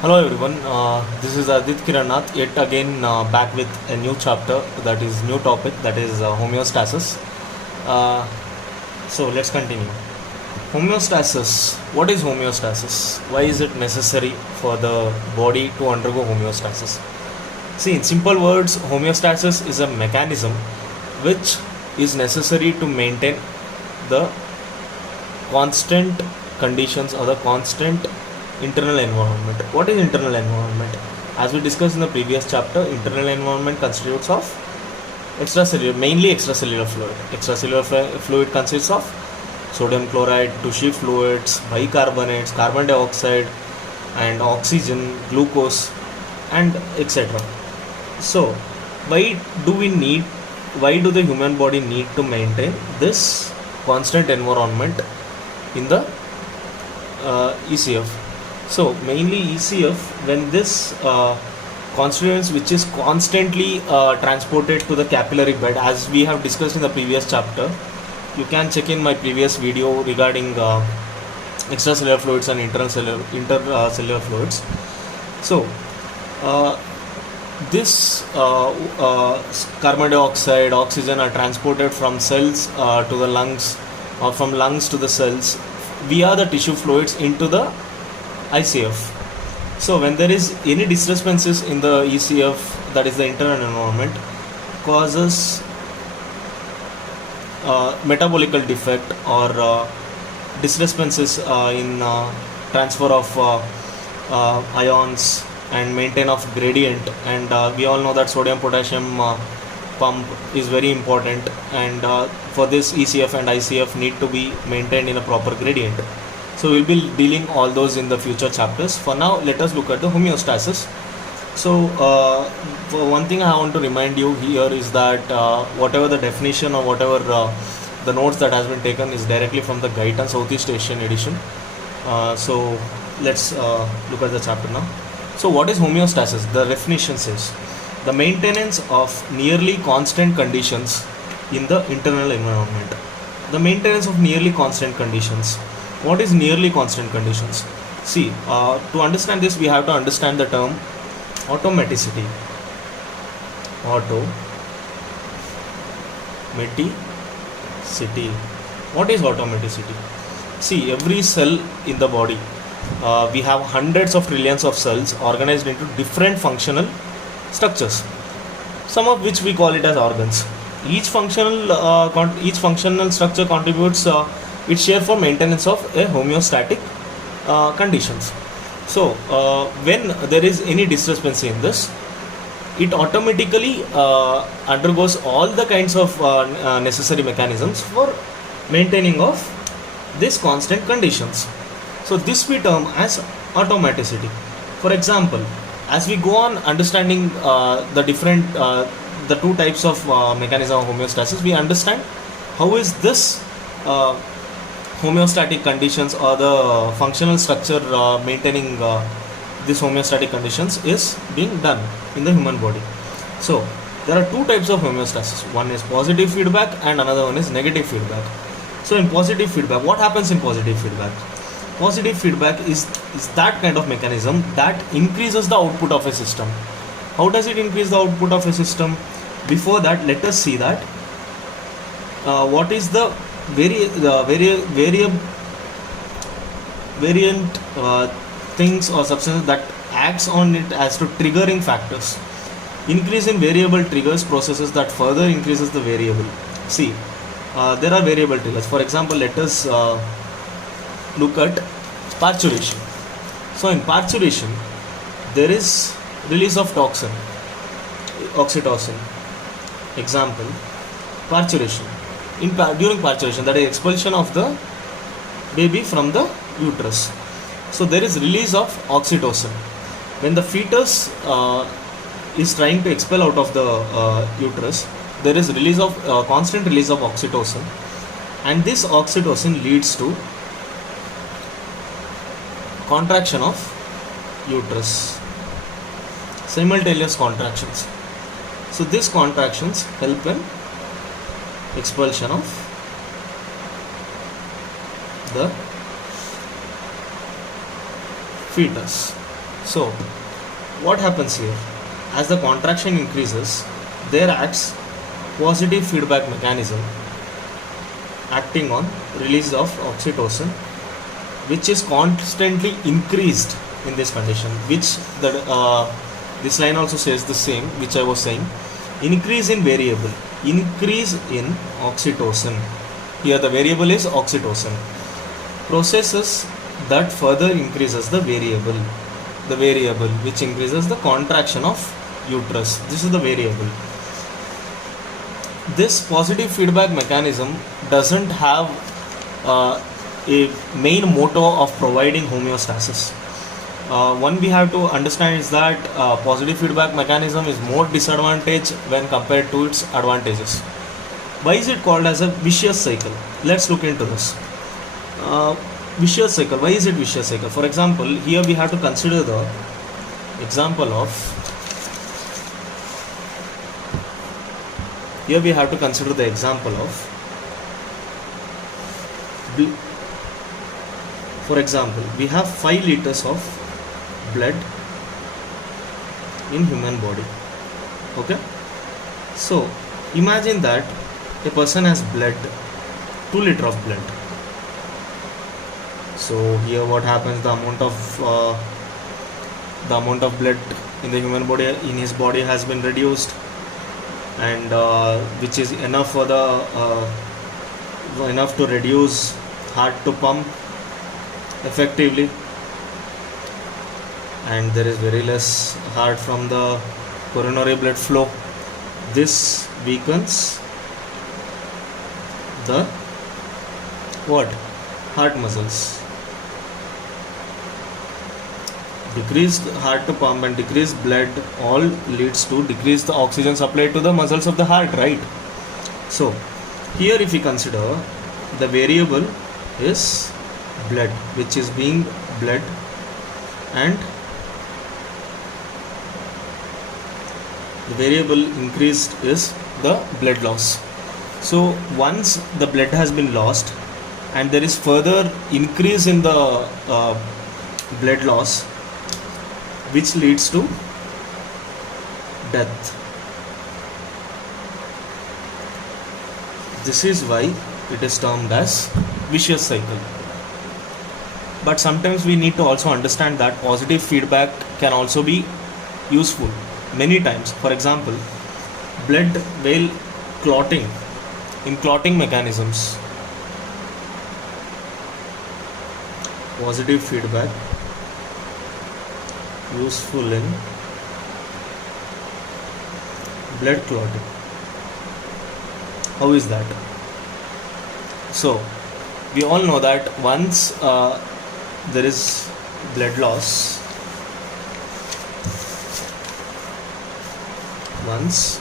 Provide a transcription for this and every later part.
Hello everyone, this is Adit Kiranath yet again back with a new chapter, that is new topic, that is homeostasis. Uh, so let's continue. Homeostasis. What is homeostasis? Why is it necessary for the body to undergo homeostasis? See, in simple words, homeostasis is a mechanism which is necessary to maintain the constant conditions or the constant internal environment. What is internal environment? As we discussed in the previous chapter, internal environment constitutes of mainly extracellular fluid. Fluid consists of sodium chloride, tissue fluids, bicarbonates, carbon dioxide, and oxygen, glucose, and etc. So, why do we need? Why do the human body need to maintain this constant environment in the ECF? So mainly ECF, when this constituents which is constantly transported to the capillary bed, as we have discussed in the previous chapter, you can check in my previous video regarding extracellular fluids and intercellular fluids. So this carbon dioxide, oxygen are transported from cells to the lungs, or from lungs to the cells via the tissue fluids into the ICF. So when there is any disturbances in the ECF, that is the internal environment, causes metabolical defect or disturbances in transfer of ions and maintain of gradient, and we all know that sodium potassium pump is very important, and for this ECF and ICF need to be maintained in a proper gradient. So we'll be dealing all those in the future chapters. For now, let us look at the homeostasis. So for one thing I want to remind you here is that whatever the definition or whatever the notes that has been taken is directly from the Gaitan Southeast Asian edition. So let's look at the chapter now. So what is homeostasis? The definition says the maintenance of nearly constant conditions in the internal environment. The maintenance of nearly constant conditions. What is nearly constant conditions? See, to understand this, we have to understand the term automaticity. Automaticity. What is automaticity? See, every cell in the body, we have hundreds of trillions of cells organized into different functional structures, some of which we call it as organs. Each functional structure contributes its share for maintenance of a homeostatic conditions. So when there is any disturbancy in this, it automatically undergoes all the kinds of necessary mechanisms for maintaining of these constant conditions. So this we term as automaticity. For example, as we go on understanding the two types of mechanism of homeostasis, we understand how is this homeostatic conditions or the functional structure maintaining these homeostatic conditions is being done in the human body. So there are two types of homeostasis. One is positive feedback and another one is negative feedback. So in positive feedback, what happens in positive feedback? Positive feedback is that kind of mechanism that increases the output of a system. How does it increase the output of a system? Before that, let us see that what is the variant things or substances that acts on it as to triggering factors. Increase in variable triggers processes that further increases the variable. See, there are variable triggers. For example, let us look at parturition. So in parturition, there is release of toxin, oxytocin. Example, parturition. During parturition, that is expulsion of the baby from the uterus. So there is release of oxytocin. When the fetus is trying to expel out of the uterus, there is release of constant release of oxytocin, and this oxytocin leads to contraction of uterus, simultaneous contractions. So these contractions help in expulsion of the fetus. So what happens here? As the contraction increases, there acts positive feedback mechanism acting on release of oxytocin, which is constantly increased in this condition, which this line also says the same, which I was saying. Increase in variable, increase in oxytocin. Here the variable is oxytocin. Processes that further increases the variable which increases the contraction of uterus. This is the variable. This positive feedback mechanism doesn't have a main motto of providing homeostasis. One we have to understand is that positive feedback mechanism is more disadvantage when compared to its advantages. Why is it called as a vicious cycle? Let's look into this. Vicious cycle. Why is it vicious cycle? For example, here we have to consider the example of for example, we have 5 liters of blood in human body. Okay, so imagine that a person has blood, 2 liters of blood. So here what happens, the amount of blood in the human body, in his body, has been reduced, and which is enough for enough to reduce heart to pump effectively, and there is very less heart from the coronary blood flow. This weakens the heart muscles. Decreased heart to pump and decreased blood all leads to decreased the oxygen supply to the muscles of the heart, right? So here if we consider, the variable is blood, which is being blood, and the variable increased is the blood loss. So once the blood has been lost and there is further increase in the blood loss, which leads to death. This is why it is termed as vicious cycle. But sometimes we need to also understand that positive feedback can also be useful many times. For example, blood while clotting, in clotting mechanisms, positive feedback useful in blood clotting. How is that? So we all know that once there is blood loss, once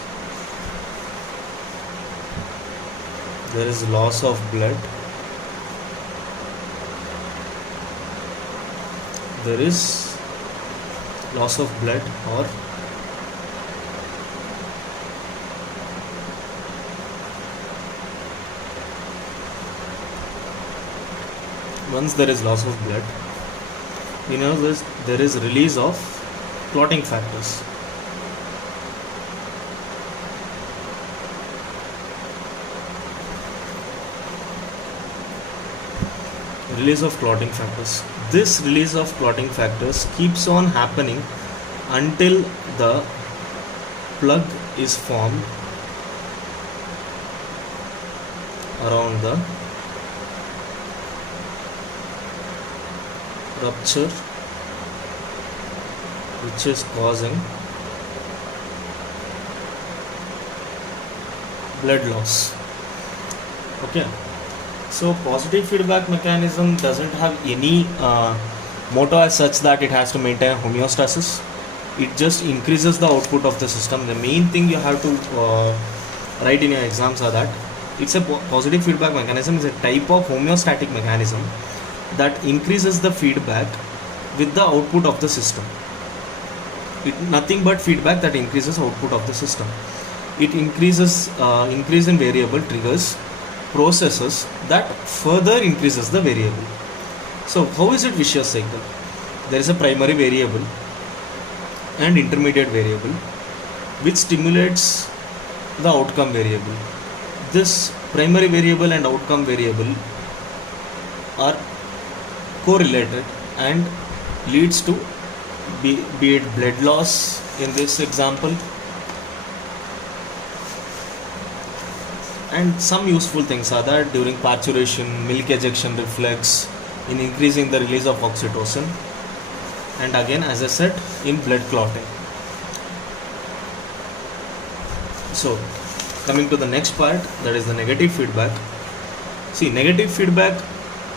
there is loss of blood, there is loss of blood, or once there is loss of blood, you know, there is release of clotting factors. Release of clotting factors. This release of clotting factors keeps on happening until the plug is formed around the rupture, which is causing blood loss. Okay. So positive feedback mechanism doesn't have any motto as such that it has to maintain homeostasis. It just increases the output of the system. The main thing you have to write in your exams are that it's a positive feedback mechanism is a type of homeostatic mechanism that increases the feedback with the output of the system. Nothing but feedback that increases output of the system. It increases increase in variable triggers processes that further increases the variable. So how is it vicious cycle? There is a primary variable and intermediate variable, which stimulates the outcome variable. This primary variable and outcome variable are correlated and leads to be it blood loss in this example, and some useful things are that during parturition, milk ejection reflex in increasing the release of oxytocin, and again, as I said, in blood clotting. So coming to the next part, that is the negative feedback. See, negative feedback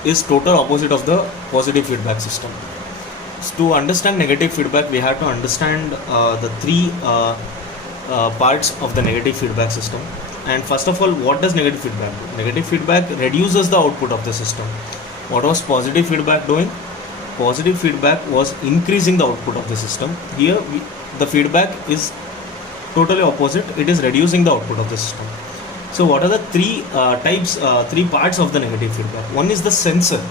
is total opposite of the positive feedback system. So to understand negative feedback, we have to understand the three parts of the negative feedback system. And first of all, what does negative feedback do? Negative feedback reduces the output of the system. What was positive feedback doing? Positive feedback was increasing the output of the system. Here the feedback is totally opposite. It is reducing the output of the system. So what are the three parts of the negative feedback? One is the sensor.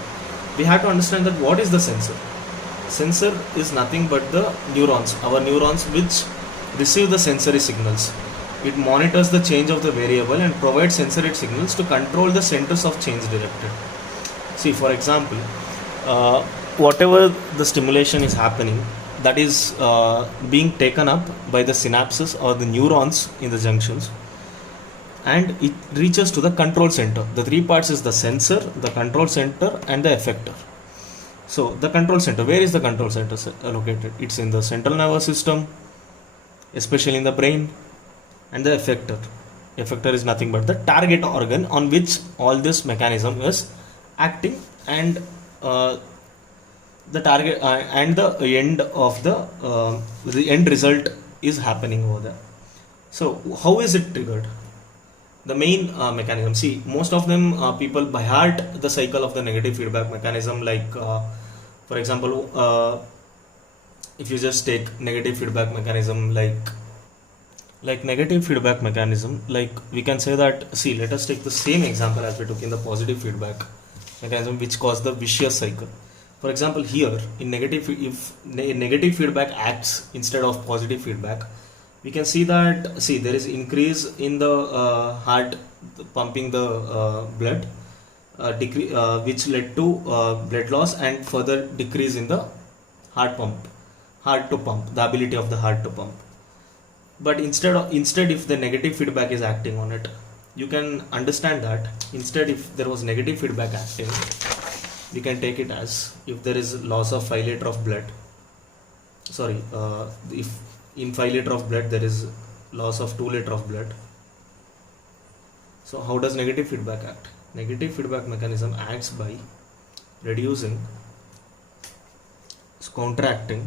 We have to understand that what is the sensor. Sensor is nothing but the neurons, our neurons, which receive the sensory signals. It monitors the change of the variable and provides sensory signals to control the centers of change directed. See, for example, whatever the stimulation is happening, that is being taken up by the synapses or the neurons in the junctions, and it reaches to the control center. The three parts is the sensor, the control center, and the effector. So the control center, where is the control center located? It's in the central nervous system, especially in the brain. And the effector. Effector is nothing but the target organ on which all this mechanism is acting, and the target and the end of the end result is happening over there. So how is it triggered? The main mechanism. See, most of them people by heart the cycle of the negative feedback mechanism. Like for example, if you just take negative feedback mechanism, like negative feedback mechanism, like we can say that, see, let us take the same example as we took in the positive feedback mechanism, which caused the vicious cycle. For example, here in negative, if negative feedback acts instead of positive feedback, we can see that, see, there is increase in the heart pumping the blood, which led to blood loss and further decrease in the heart to pump, the ability of the heart to pump. But instead if the negative feedback is acting on it, you can understand that instead, if there was negative feedback acting, we can take it as if there is loss of 5 liter of blood, if in 5 liter of blood there is loss of 2 liter of blood. So how does negative feedback act? Negative feedback mechanism acts by reducing, counteracting,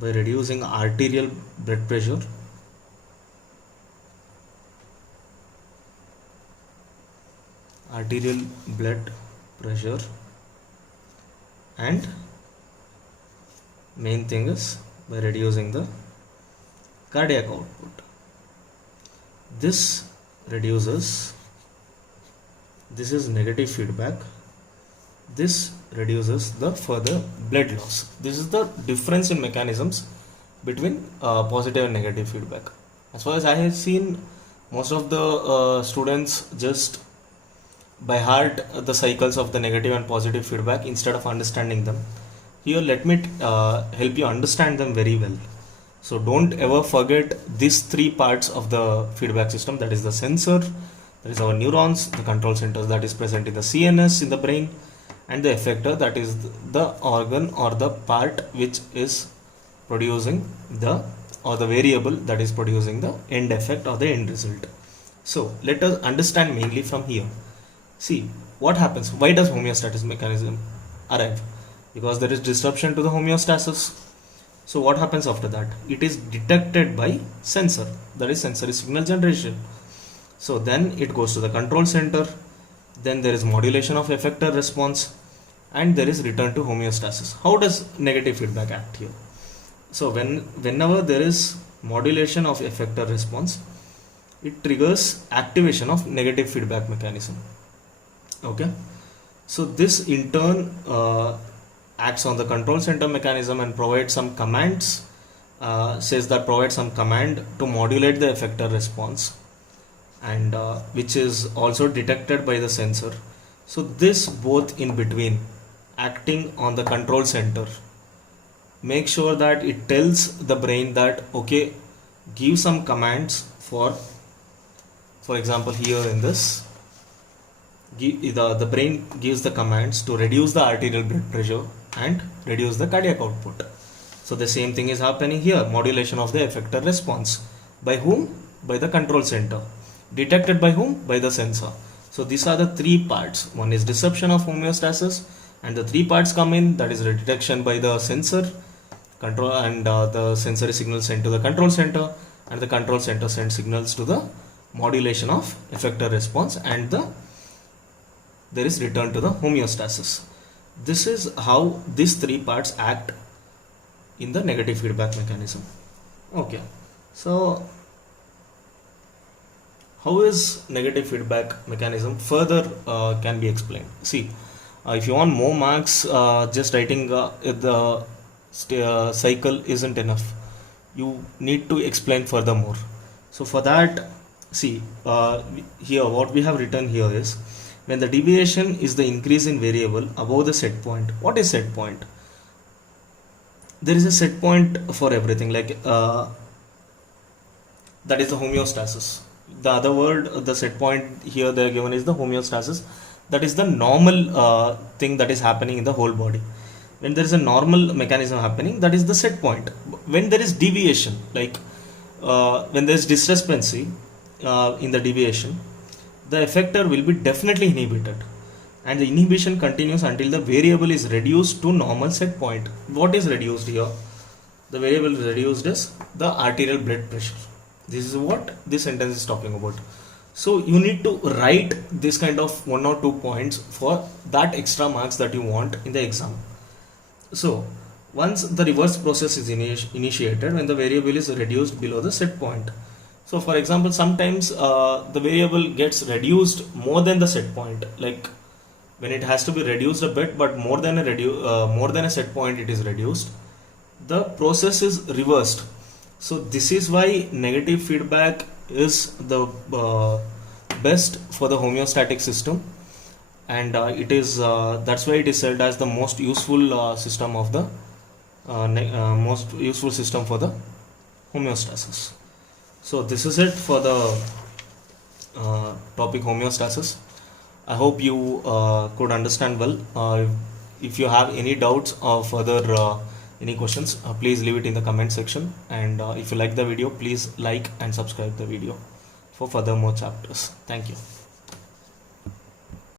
by reducing arterial blood pressure, and main thing is by reducing the cardiac output. This reduces, this is negative feedback, this reduces the further blood loss. This is the difference in mechanisms between positive and negative feedback. As far as I have seen, most of the students just by heart the cycles of the negative and positive feedback instead of understanding them. Here let me help you understand them very well. So don't ever forget these three parts of the feedback system, that is the sensor, that is our neurons, the control centers that is present in the CNS in the brain, and the effector, that is the organ or the part which is producing the variable that is producing the end effect or the end result. So let us understand mainly from here. See what happens. Why does homeostasis mechanism arrive? Because there is disruption to the homeostasis. So what happens after that? It is detected by sensor, that is sensory signal generation. So then it goes to the control center, then there is modulation of effector response, and there is return to homeostasis. How does negative feedback act here? So whenever there is modulation of effector response, it triggers activation of negative feedback mechanism. Okay, so this in turn acts on the control center mechanism and provides some commands, provide some command to modulate the effector response, and which is also detected by the sensor. So this both in between acting on the control center, make sure that it tells the brain that okay, give some commands for example here in this, the brain gives the commands to reduce the arterial blood pressure and reduce the cardiac output. So the same thing is happening here, modulation of the effector response. By whom? By the control center. Detected by whom? By the sensor. So these are the three parts. One is disruption of homeostasis, and the three parts come in, that is the detection by the sensor, control, and the sensory signals sent to the control center, and the control center sends signals to the modulation of effector response, and there is return to the homeostasis. This is how these three parts act in the negative feedback mechanism. Okay, so how is negative feedback mechanism further can be explained? See, if you want more marks, just writing the cycle isn't enough. You need to explain furthermore. So for that, see, here what we have written here is, when the deviation is the increase in variable above the set point. What is set point? There is a set point for everything, like that is the homeostasis. The other word, the set point here they are given is the homeostasis. That is the normal thing that is happening in the whole body. When there is a normal mechanism happening, that is the set point. When there is deviation, like when there is discrepancy in the deviation, the effector will be definitely inhibited, and the inhibition continues until the variable is reduced to normal set point. What is reduced here? The variable reduced is the arterial blood pressure. This is what this sentence is talking about. So you need to write this kind of 1 or 2 points for that extra marks that you want in the exam. So once the reverse process is initiated, when the variable is reduced below the set point. So for example, sometimes the variable gets reduced more than the set point, like when it has to be reduced a bit, but more than a set point it is reduced, the process is reversed. So this is why negative feedback is the best for the homeostatic system, and it is that's why it is said as the most useful system of the most useful system for the homeostasis. So this is it for the topic homeostasis. I hope you could understand well. If you have any doubts or further any questions, please leave it in the comment section, and if you like the video, please like and subscribe the video for further more chapters. Thank you.